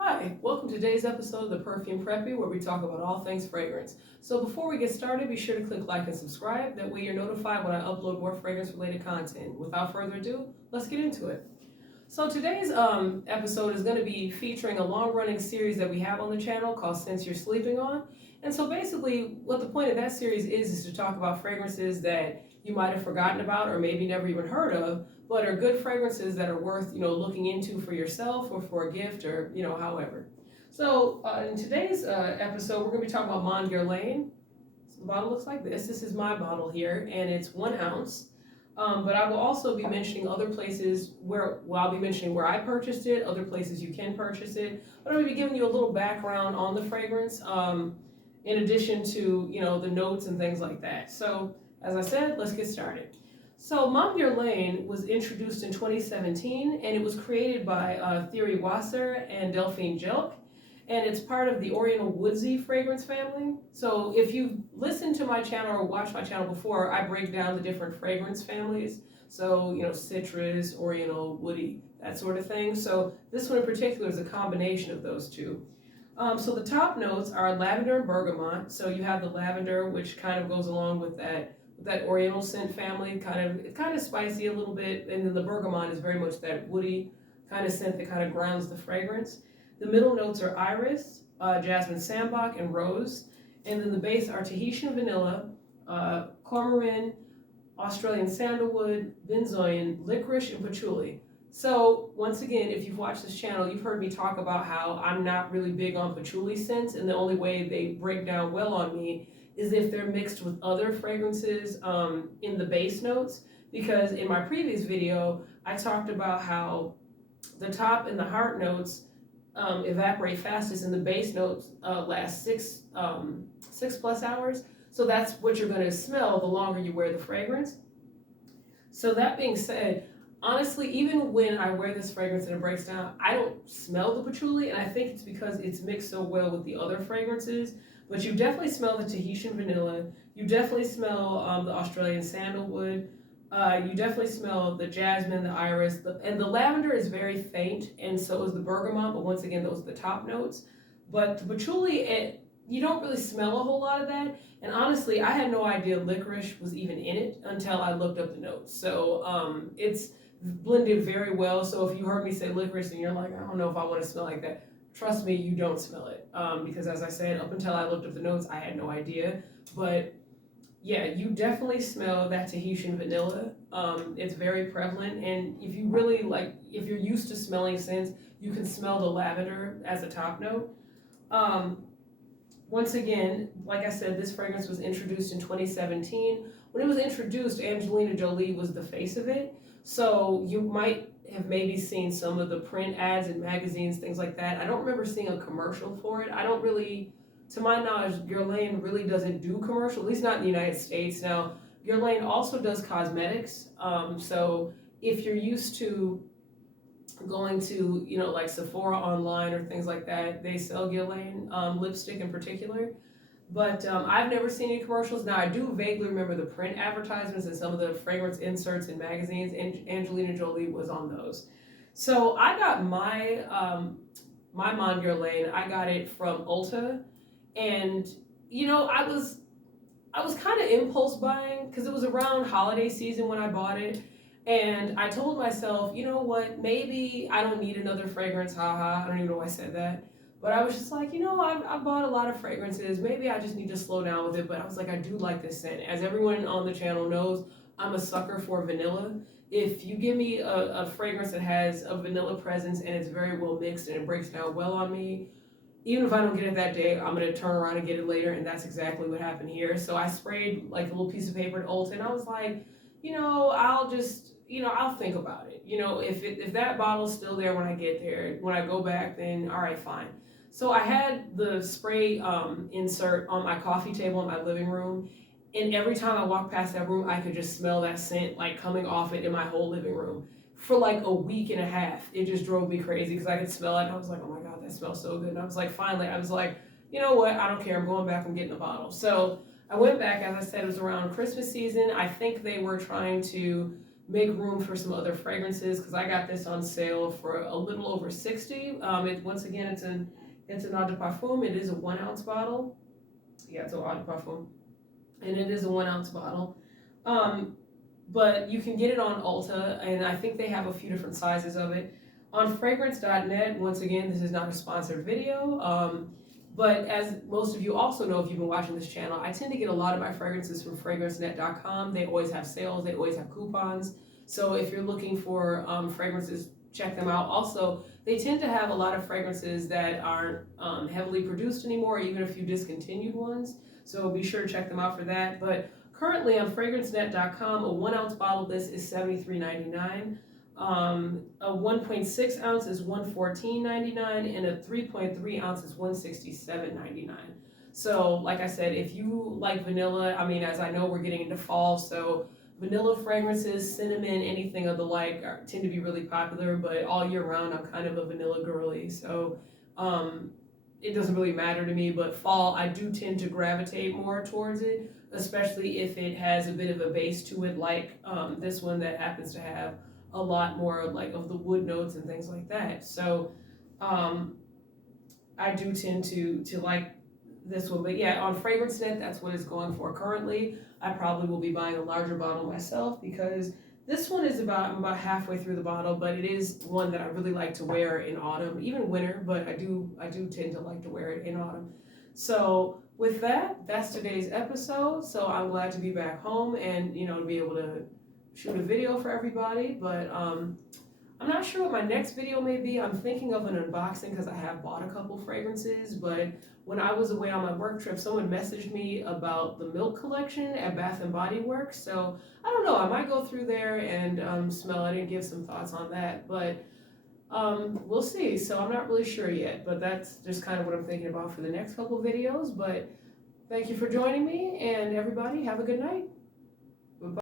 Hi, welcome to today's episode of the Perfume Preppy, where we talk about all things fragrance. So before we get started, be sure to click like and subscribe. That way you're notified when I upload more fragrance-related content. Without further ado, let's get into it. So today's episode is going to be featuring a long-running series that we have on the channel called Scents You're Sleeping On. And so basically, what the point of that series is to talk about fragrances that you might have forgotten about or maybe never even heard of, but are good fragrances that are worth, looking into for yourself or for a gift or, however. So in today's episode, we're going to be talking about Mon Guerlain. So the bottle looks like this. This is my bottle here, and it's 1 ounce. But I will also be mentioning other places I'll be mentioning where I purchased it, other places you can purchase it. But I'm going to be giving you a little background on the fragrance, in addition to, the notes and things like that. So as I said, let's get started. So Mon Guerlain was introduced in 2017, and it was created by Thierry Wasser and Delphine Jelk, and it's part of the Oriental Woodsy fragrance family. So if you've listened to my channel or watched my channel before, I break down the different fragrance families. So, citrus, Oriental, woody, that sort of thing. So this one in particular is a combination of those two. So the top notes are lavender and bergamot. So you have the lavender, which kind of goes along with that Oriental scent family, kind of spicy a little bit, and then the bergamot is very much that woody kind of scent that kind of grounds the fragrance. The middle notes are iris, jasmine sambac, and rose, and then the base are Tahitian vanilla, coumarin, Australian sandalwood, benzoin, licorice, and patchouli. So once again, if you've watched this channel, you've heard me talk about how I'm not really big on patchouli scents, and the only way they break down well on me is if they're mixed with other fragrances in the base notes. Because in my previous video, I talked about how the top and the heart notes evaporate fastest, and the base notes last six plus hours. So that's what you're going to smell the longer you wear the fragrance. So that being said, honestly, even when I wear this fragrance and it breaks down, I don't smell the patchouli, and I think it's because it's mixed so well with the other fragrances. But you definitely smell the Tahitian vanilla. You definitely smell the Australian sandalwood. You definitely smell the jasmine, the iris, and the lavender is very faint, and so is the bergamot, but once again, those are the top notes. But the patchouli, you don't really smell a whole lot of that, and honestly, I had no idea licorice was even in it until I looked up the notes. So it's blended very well, so if you heard me say licorice and you're like, I don't know if I want to smell like that, trust me, you don't smell it, because as I said, up until I looked up the notes, I had no idea. But yeah, you definitely smell that Tahitian vanilla. It's very prevalent, and if you really if you're used to smelling scents, you can smell the lavender as a top note. Once again, like I said, this fragrance was introduced in 2017. When it was introduced, Angelina Jolie was the face of it, so you might have maybe seen some of the print ads in magazines, things like that. I don't remember seeing a commercial for it. I don't really, to my knowledge, Guerlain really doesn't do commercial, at least not in the United States. Now, Guerlain also does cosmetics, so if you're used to going to, like Sephora online or things like that, they sell Guerlain lipstick in particular. But I've never seen any commercials. Now, I do vaguely remember the print advertisements and some of the fragrance inserts in magazines, and Angelina Jolie was on those. So I got my Mon Guerlain, I got it from Ulta, and I was kind of impulse buying because it was around holiday season when I bought it. And I told myself, you know what, maybe I don't need another fragrance, haha. I don't even know why I said that. But I was just like, I've bought a lot of fragrances. Maybe I just need to slow down with it. But I was like, I do like this scent. As everyone on the channel knows, I'm a sucker for vanilla. If you give me a fragrance that has a vanilla presence and it's very well mixed and it breaks down well on me, even if I don't get it that day, I'm going to turn around and get it later. And that's exactly what happened here. So I sprayed like a little piece of paper at Ulta, and I was like, I'll just, I'll think about it. If that bottle's still there when I get there, when I go back, then all right, fine. So I had the spray insert on my coffee table in my living room, and every time I walked past that room, I could just smell that scent like coming off it in my whole living room. For like a week and a half, it just drove me crazy because I could smell it, and I was like, oh my God, that smells so good. And I was like, finally, I was like, you know what, I don't care, I'm going back and getting a bottle. So I went back, as I said, it was around Christmas season. I think they were trying to make room for some other fragrances because I got this on sale for a little over $60. Once again, it's an eau de parfum. It is a 1 ounce bottle. Yeah, it's an eau de parfum, and it is a 1 ounce bottle. But you can get it on Ulta, and I think they have a few different sizes of it. On fragrance.net, once again, this is not a sponsored video, but as most of you also know if you've been watching this channel, I tend to get a lot of my fragrances from fragrancenet.com. They always have sales, they always have coupons. So if you're looking for fragrances, check them out. Also, they tend to have a lot of fragrances that aren't heavily produced anymore, even a few discontinued ones. So be sure to check them out for that. But currently on fragrancenet.com, a 1 ounce bottle of this is $73.99. A 1.6 ounce is $114.99, and a 3.3 ounce is $167.99. So, like I said, if you like vanilla, I mean, as I know we're getting into fall, so vanilla fragrances, cinnamon, anything of the like tend to be really popular, but all year round I'm kind of a vanilla girly, so it doesn't really matter to me, but fall I do tend to gravitate more towards it, especially if it has a bit of a base to it, like this one that happens to have a lot more like of the wood notes and things like that. So I do tend to like this one. But yeah, on FragranceNet, that's what it's going for currently. I probably will be buying a larger bottle myself because this one is I'm about halfway through the bottle, but it is one that I really like to wear in autumn, even winter, but I do tend to like to wear it in autumn. So with that, that's today's episode. So I'm glad to be back home and, to be able to shoot a video for everybody, but I'm not sure what my next video may be. I'm thinking of an unboxing because I have bought a couple fragrances, but when I was away on my work trip, someone messaged me about the Milk collection at Bath & Body Works, so I don't know, I might go through there and smell it and give some thoughts on that, but we'll see. So I'm not really sure yet, but that's just kind of what I'm thinking about for the next couple videos. But thank you for joining me, and everybody have a good night.